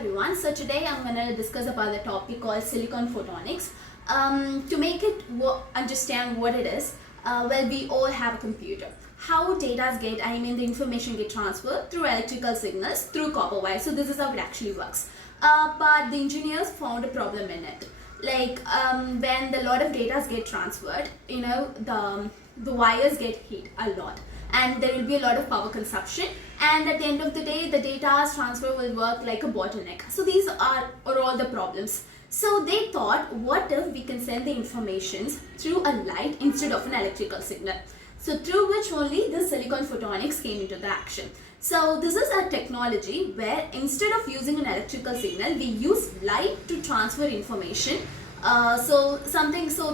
everyone. So today I'm going to discuss about the topic called silicon photonics. To make it understand what it is, we all have a computer. How data the information get transferred through electrical signals through copper wire. So this is how it actually works. But the engineers found a problem in it. When a lot of data get transferred, the wires get heat a lot, and there will be a lot of power consumption, and at the end of the day the data transfer will work like a bottleneck. So these are all the problems. So they thought, what if we can send the informations through a light instead of an electrical signal? So through which only the silicon photonics came into the action. So this is a technology where instead of using an electrical signal, we use light to transfer information. So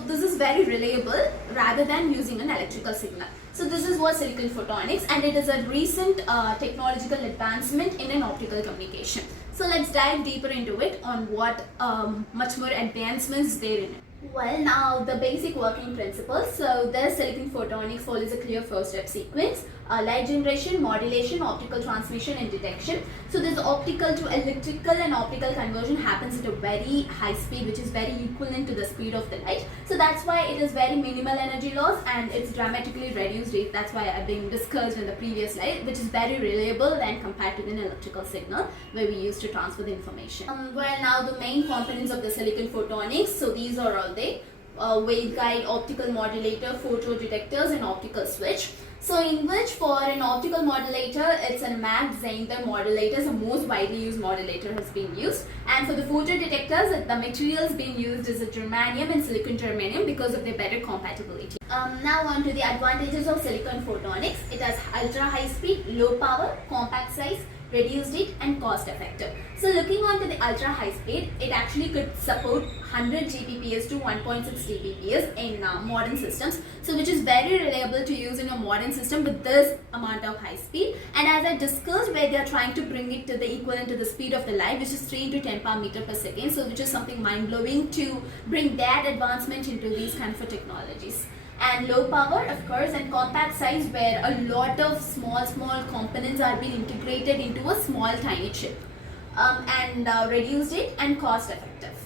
this is very reliable rather than using an electrical signal. So this is what silicon photonics, and it is a recent technological advancement in an optical communication. So let's dive deeper into it on what much more advancements there in it. Well, now the basic working principles. So the silicon photonics follows a clear four-step sequence: light generation, modulation, optical transmission, and detection. So this optical to electrical and optical conversion happens at a very high speed, which is very equivalent to the speed of the light. So that's why it is very minimal energy loss, and it's dramatically reduced. That's why I've been discussed in the previous slide, which is very reliable when compared to an electrical signal where we use to transfer the information. Now the main components of the silicon photonics. So these are all they: waveguide, optical modulator, photo detectors, and optical switch. So in which for an optical modulator, it's a MAC Xander modulator, the most widely used modulator has been used. And for the photo detectors, the materials being used is a germanium and silicon germanium because of their better compatibility. Now on to the advantages of silicon photonics. It has ultra high speed, low power, compact size, reduced heat, and cost effective. So looking on to the ultra high speed, it actually could support 100 Gbps to 1.6 Gbps in modern systems, so which is very reliable to use in a modern system with this amount of high speed. And as I discussed, where they are trying to bring it to the equivalent to the speed of the light, which is 3 to 10 per meter per second, so which is something mind-blowing to bring that advancement into these kind of technologies. And low power, of course, and compact size, where a lot of small components are being integrated into a small tiny chip. And reduced it, and cost effective.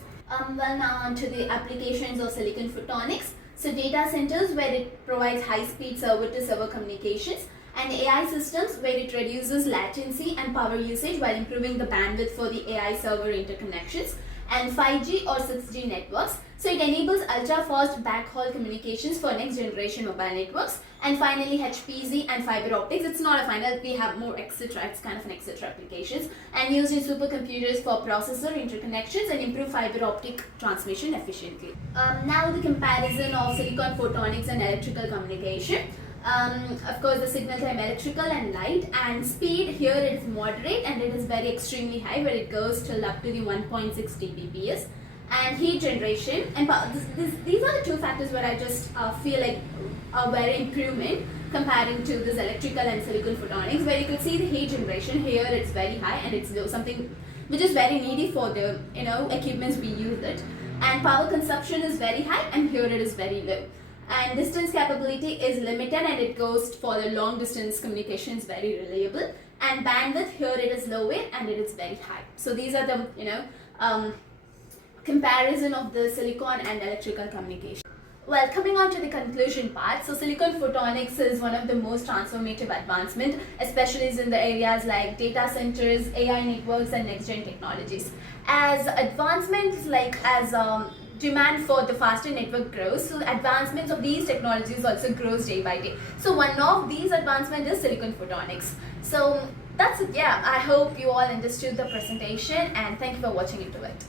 Now on to the applications of silicon photonics. So data centers, where it provides high speed server to server communications, and AI systems, where it reduces latency and power usage while improving the bandwidth for the AI server interconnections, and 5G or 6G networks. So it enables ultra-fast backhaul communications for next generation mobile networks. And finally HPZ and fiber optics. It's not a final, we have more etc. It's kind of an etc. applications, and used in supercomputers for processor interconnections and improve fiber optic transmission efficiently. Now the comparison of silicon photonics and electrical communication. Of course, the signal time electrical and light, and speed here it is moderate, and it is very extremely high, where it goes till up to the 1.6 Gbps. And heat generation, and these are the two factors where I just feel like a very improvement comparing to this electrical and silicon photonics, where you could see the heat generation here it's very high, and it's something which is very needy for the equipments we use it. And power consumption is very high, and here it is very low. And distance capability is limited, and it goes for the long distance communications very reliable. And bandwidth here it is lower, and it is very high. So these are the comparison of the silicon and electrical communication. Well, coming on to the conclusion part, so silicon photonics is one of the most transformative advancement, especially in the areas like data centers, AI networks, and next-gen technologies. As advancements demand for the faster network grows, so advancements of these technologies also grows day by day. So one of these advancements is silicon photonics. So that's it. Yeah, I hope you all understood the presentation, and thank you for watching into it.